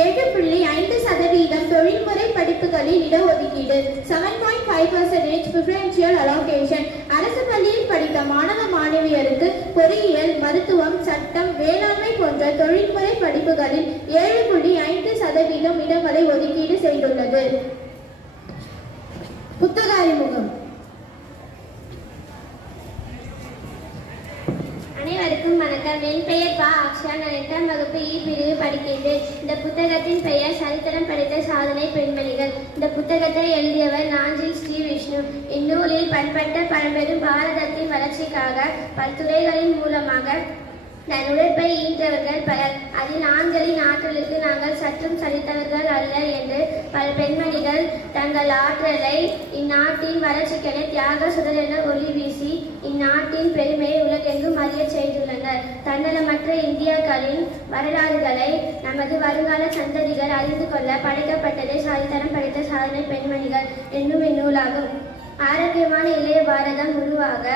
7.5% தொழில்முறை படிப்புகளில் இடஒதுக்கீடு. 7.5% preferential allocation. அரசு பள்ளியில் படித்த மாணவ மாணவியருக்கு பொறியியல், மருத்துவம், சட்டம், வேளாண்மை போன்ற தொழில்முறை படிப்புகளில் 7.5% இடங்களை ஒதுக்கீடு செய்துள்ளது. புத்தக அறிமுகம். அனைவருக்கும் வணக்கம். என் பெயர் பா அக்ஷா. நான் 8ஆம் வகுப்பு இ பிரிவு படிக்கின்றேன். இந்த புத்தகத்தின் பெயர் சரித்திரம் படைத்த சாதனை பெண்மணிகள். இந்த புத்தகத்தை எழுதியவர் நாஞ்சில் ஸ்ரீ விஷ்ணு. இந்நூலில் பண்பட்ட பழம்பெரும் பாரதத்தின் வளர்ச்சிக்காக பல்துறைகளின் மூலமாக தன் உழைப்பை ஈன்றவர்கள் பலர். அதில் ஆண்களின் ஆற்றலுக்கு நாங்கள் சற்றும் சலித்தவர்கள் அல்ல என்று பல பெண்மணிகள் தங்கள் ஆற்றலை இந்நாட்டின் வளர்ச்சிக்கென தியாக சுடரென ஒளி வீசி இந்நாட்டின் பெருமையை உலகெங்கும் அறிய செய்துள்ளனர். தன்னலமற்ற இந்தியாக்களின் வரலாறுகளை நமது வருங்கால சந்ததிகள் அறிந்து கொள்ள படைக்கப்பட்டதே சரித்திரம் படைத்த சாதனை பெண்மணிகள் என்னும் இந்நூலாகும். ஆரோக்கியமான இளைய பாரதம் உருவாக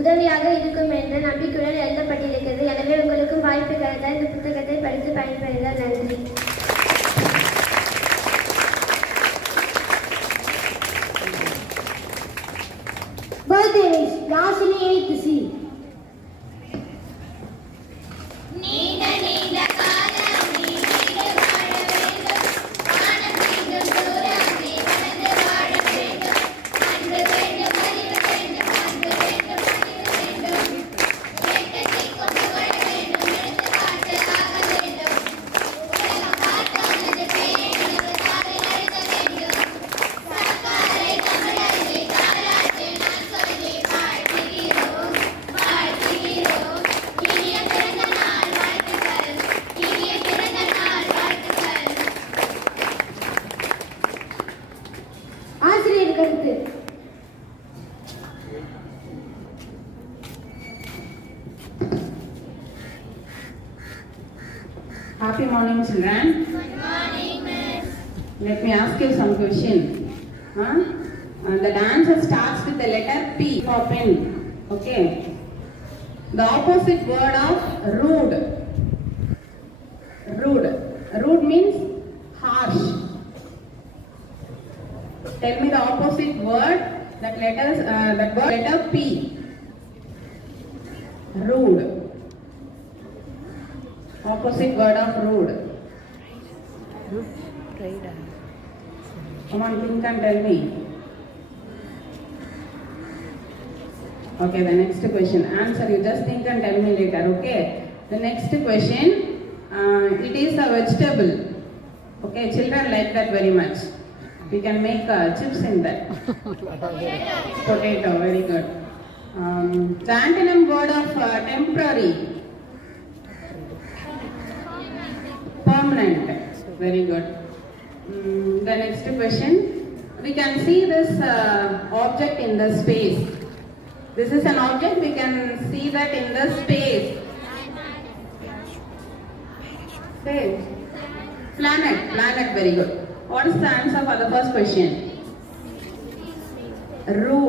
உதவியாக இருக்கும் என்ற நம்பிக்கையுடன் எழுதப்பட்டிருக்கிறது. எனவே உங்களுக்கும் வாய்ப்பு கிடைத்தால் இந்த புத்தகத்தை படித்து பயன்பெறுங்கள். நன்றி. Happy morning, children. Good morning, miss. Let me ask you some question. The answer starts with the letter P for pen. Okay. The opposite word of rude. Rude. Rude means harsh. Tell me the opposite word. That word letter P. Rude. Opposite word of rude. Come on, think and tell me. Okay, the next question. Answer, you just think and tell me later, okay? The next question, it is a vegetable. Okay, children like that very much. We can make chips in that. Potato, very good. The antonym word of temporary. Permanent. Very good. The next question. We can see this object in the space. This is an object. We can see that in the space. Space. Planet. Planet. Very good. What is the answer for the first question? Rude.